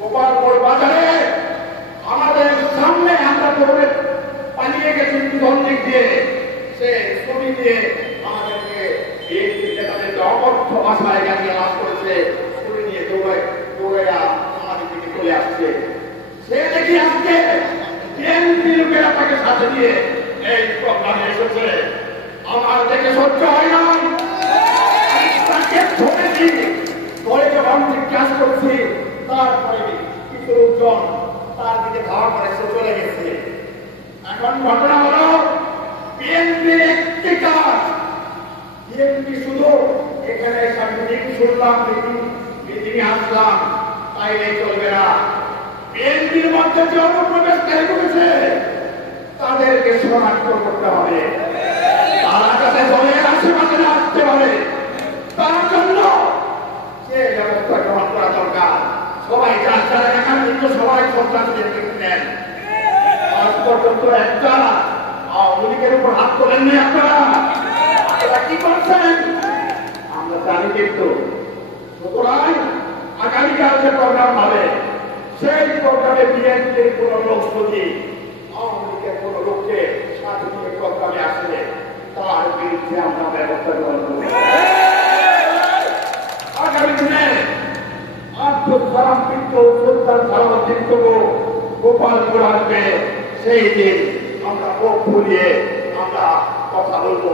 গোপালপুর বাজারে আমাদের সামনে আমরা দৌড়ে পালিয়ে গেছি পিছন দিক দিয়ে, সে ছবি দিয়ে আমাদেরকে তাদেরকে অকথ্য ভাষায় গালিয়ে লাভ করেছে, ছবি নিয়ে দৌড়াইয়া আমাদের দিকে চলে আসছে। সে দেখি আজকে বিএনপি লোকেরা তাকে সাথে দিয়ে এই প্রোগ্রামে এসেছে। আমার দেখে সহ্য হয় না, তাকে ধরেছি পরে যখন জিজ্ঞাসা করছি, তারপরে কিছু লোকজন তার দিকে ধাওয়া করে সে চলে গেছে। এখন ঘটনা হলো বিএনপির একটি কাজ, বিএনপি শুধু এখানে মিটিং শুনলাম, মিটিংয়ে আসলাম তাইলে চলবে না। বিএনপির মধ্যে যে অনুপ্রবেশকারী করেছে তাদেরকে শনাক্ত করতে হবে, তারা যাতে দলের আশেপাশে না আসতে পারে তার জন্য সে ব্যবস্থা গ্রহণ করা দরকার। সবাই যার যারা এখান কিন্তু সবাই সন্ত্রাসীদেরকে নেন। আজ পর্যন্ত একটা আওয়ামী লীগের উপর হাত তোলেননি আপনারা, কি করছেন আমরা জানি। কিন্তু সুতরাং আগামীকাল যে প্রোগ্রাম হবে সেই প্রোগ্রামে বিএনপির কোন লোক যদি আওয়ামী লীগের কোন লোককে সাথে নিয়ে প্রোগ্রামে আসলে তার বিরুদ্ধে আমরা ব্যবস্থা গ্রহণ করব। আগামী দিনে গোপালপুর আসবে, সেই দিন আমরা মুখ খুলিয়ে আমরা কথা বলবো।